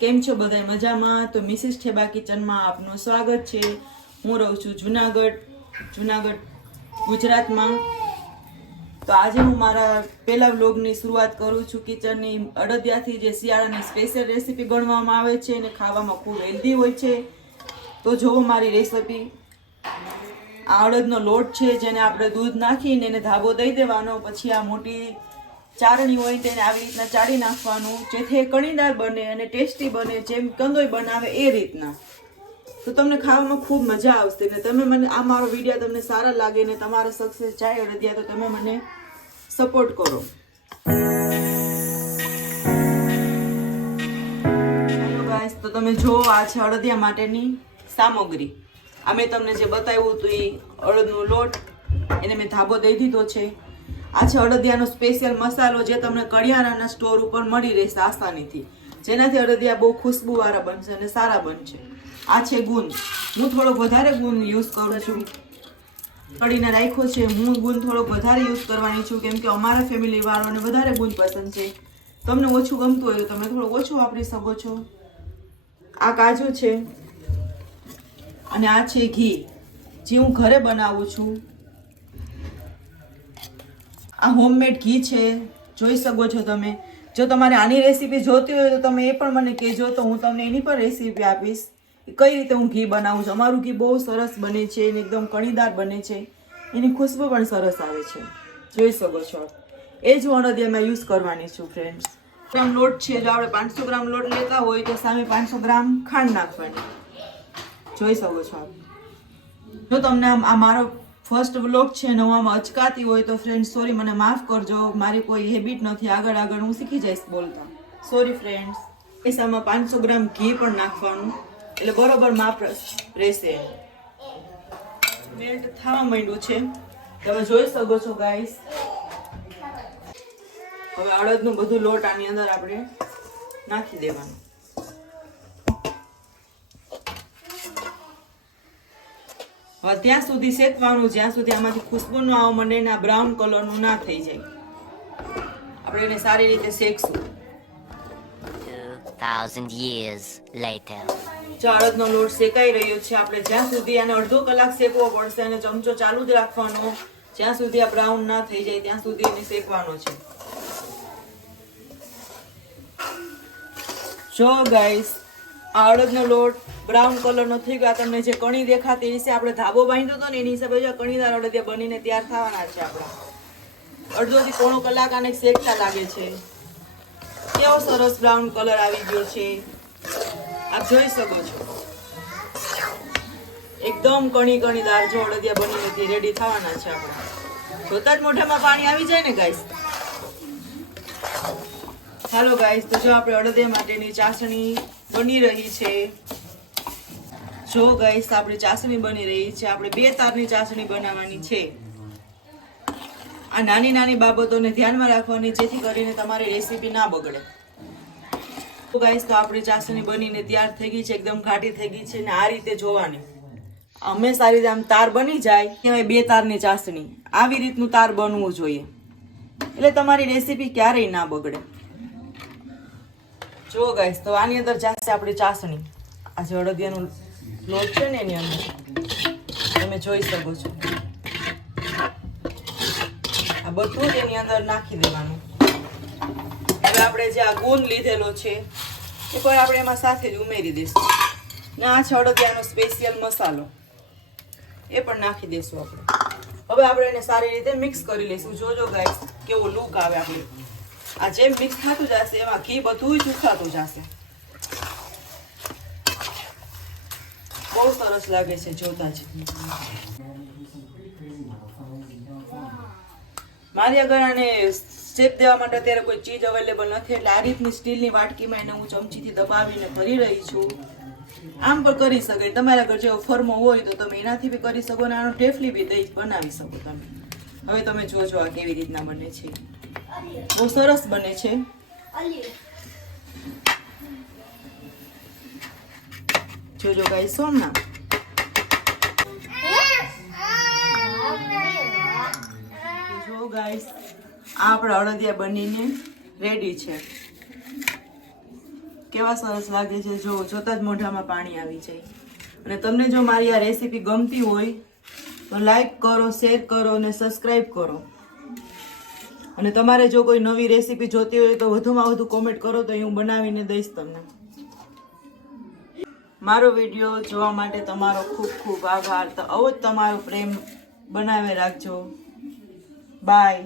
કેમ છો બધા મજામાં? તો મિસિસ ઠેબા કિચનમાં આપનું સ્વાગત છે. હું રહું છું જુનાગઢ ગુજરાતમાં. તો આજે હું મારા પહેલા વ્લોગની શરૂઆત કરું છું કિચનની. અડદિયાથી જે શિયાળાની સ્પેશિયલ રેસીપી ગણવામાં આવે છે અને ખાવામાં ખૂબ હેલ્ધી હોય છે. તો જોવો મારી રેસીપી. આ અડદનો લોટ છે જેને આપણે દૂધ નાખીને એને ધાબો દઈ દેવાનો. પછી આ મોટી ચારણી હોય તેને આવી રીતના ચાળી નાખવાનું, જેથી કણીદાર બને અને ટેસ્ટી બને, જેમ કંદોઈ બનાવે એ રીતના. તો તમને ખાવામાં ખૂબ મજા આવશે. ને તમે મને આ મારો વિડીયો તમને સારા લાગે ને તમારો સક્સેસ જાય અડદિયા, તો તમે મને સપોર્ટ કરો. હેલો ગાઈસ, તો તમે જો આ છે અડદિયા માટેની સામગ્રી. આ મેં તમને જે બતાવ્યું હતું એ અડદનો લોટ, એને મેં ધાબો દઈ દીધો છે. આ છે અડદિયાનો સ્પેશિયલ મસાલો જે તમને કડિયાણાના સ્ટોર ઉપર મળી રહેશે આસાનીથી, જેનાથી અડદિયા બહુ ખુશ્બુવાળા બનશે અને સારા બનશે. આ છે ગુંદ. હું થોડોક વધારે ગુંદ યુઝ કરું છું. કઢીને રાખ્યો છે. હું ગુંદ થોડોક વધારે યુઝ કરવાની છું, કેમ કે અમારા ફેમિલી વાળાને વધારે ગુંદ પસંદ છે. તમને ઓછું ગમતું હોય તો તમે થોડું ઓછું વાપરી શકો છો. આ કાજુ છે અને આ છે ઘી, જે હું ઘરે બનાવું છું. આ હોમમેડ ઘી છે, જોઈ શકો છો તમે. જો તમારે આની રેસીપી જોતી હોય તો તમે એ પણ મને કહેજો, તો હું તમને એની પણ રેસીપી આપીશ કઈ રીતે હું ઘી બનાવું છું. અમારું ઘી બહુ સરસ બને છે, એકદમ કણીદાર બને છે, એની ખુશ્બુ પણ સરસ આવે છે, જોઈ શકો છો. એ જ હું અડદિયામાં યુઝ કરવાની છું ફ્રેન્ડ્સ. ગ્રામ લોટ છે. જો આપણે 500 ગ્રામ લોટ લેતા હોય તો સામે 500 ગ્રામ ખાંડ નાખવાની, જોઈ શકો છો. જો તમને આ મારો ફર્સ્ટ વ્લોગ છે ને હું આમાં અચકાતી હોય તો ફ્રેન્ડ્સ સોરી, મને માફ કરજો. મારી કોઈ હેબિટ નથી, આગળ હું શીખી જઈશ બોલતા. Sorry friends. પૈસામાં 500 ગ્રામ ઘી પણ નાખવાનું, એટલે બરોબર માપ રહેશે. મેલ્ટ થવા માંડ્યું છે, તમે જોઈ શકો છો ગાઈસ. હવે અડદનું બધું લોટ આની અંદર આપણે નાખી દેવાનું. હવે ત્યાં સુધી શેકવાનું જ્યાં સુધી આમાંથી ખુશ્બુ ન આવવા માંડે ને બ્રાઉન કલરનું ના થઈ જાય. આપણે એને સારી રીતે શેકશું. 2000 years later. જો અડદનો લોટ શેકાઈ રહ્યો છે, આપણે જ્યાં સુધી આને અડધો કલાક શેકવો પડશે અને ચમચો ચાલુ જ રાખવાનો, જ્યાં સુધી આ બ્રાઉન ના થઈ જાય ત્યાં સુધી એને શેકવાનો છે. જો ગાઈસ, આ અડદનો લોટ બ્રાઉન કલરનો થઈ ગયો. તમને જે કણી દેખાતી એ આપણે ધાબો બાંધ્યો હતો ને એની હિસાબે જો કણીદાર અડદિયા બનીને તૈયાર થવાના છે. આપણા અડધોથી પોણો કલાક આને શેકતા લાગે છે. કેવો સરસ બ્રાઉન કલર આવી ગયો છે, આપ જોઈ શકો છો. એકદમ કણીદાર જો અડદિયા બનીને રેડી થવાના છે આપણા. જોતા જ મોઢામાં પાણી આવી જાય ને ગાઈસ. હાલો ગાઈસ, તો જો આપણે અડદિયા માટેની ચાસણી બની રહી છે. જો ગાઈસ, આપણી ચાસણી બની રહી છે. આપણે 2 તારની ચાસણી બનાવવાની છે. આ નાની નાની બાબતોને ધ્યાનમાં રાખવાની, જેથી કરીને તમારી રેસીપી ના બગડે. તો ગાઈસ, તો આપણી ચાસણી બનીને તૈયાર થઈ ગઈ છે, એકદમ ઘાટી થઈ ગઈ છે. ને આ રીતે જોવાની, હંમેશા આ રીતે આમ તાર બની જાય કહેવાય 2 તારની ચાસણી. આવી રીતનું તાર બનવું જોઈએ, એટલે તમારી રેસીપી ક્યારેય ના બગડે. જો ગાઈસ, તો આની અંદર જાશે આપણી ચાસણી. આ જે અડદિયાનો લોટ છે ને એની અંદર તમે જોઈ શકો છો. આ બધું જ એની અંદર નાખી દેવાનું. હવે આપણે જે આ ગુંદ લીધેલો છે એ પણ આપણે એમાં સાથે જ ઉમેરી દઈશું. ને આ છે અડદિયાનો સ્પેશિયલ મસાલો, એ પણ નાખી દઈશું આપણે. હવે આપણે એને સારી રીતે મિક્સ કરી લઈશું. જોજો ગાઈસ કેવો લુક આવે. આપણે આ જેમ મિક્સ થતું જશે એમાં ઘી બધું જ ઉખાતું જશે. બહુ સરસ લાગે છે જોતા જ. મારી આગળ આને શેપ દેવા માટે અત્યારે કોઈ ચીજ અવેલેબલ નથી, એટલે આ રીતની સ્ટીલની વાટકીમાં એને હું ચમચીથી દબાવીને ભરી રહી છું. આમ પણ કરી શકાય, તમારા આગળ જેવો ફરમો હોય તો તમે એનાથી બી કરી શકો, અને આનો ઢેફલી બી દહીં બનાવી શકો તમે. હવે તમે જોજો આ કેવી રીતના બને છે. બહુ સરસ બને છે. જોજો ગાઈસ, સોમના જો ગાઈસ, આપણા અડદિયા બનીને રેડી છે. કેવા સરસ લાગે છે. જો જોતા જ મોઢામાં પાણી આવી જાય. અને તમને જો મારી આ રેસીપી ગમતી હોય તો લાઈક કરો, શેર કરો અને સબસ્ક્રાઈબ કરો. અને તમારે જો કોઈ નવી રેસીપી જોતી હોય તો વધુમાં વધુ કોમેન્ટ કરો તો હું બનાવીને દઈશ તમને. મારો વિડીયો જોવા માટે તમારો ખૂબ ખૂબ આભાર. તો આવો જ તમારો પ્રેમ બનાવી રાખજો. બાય.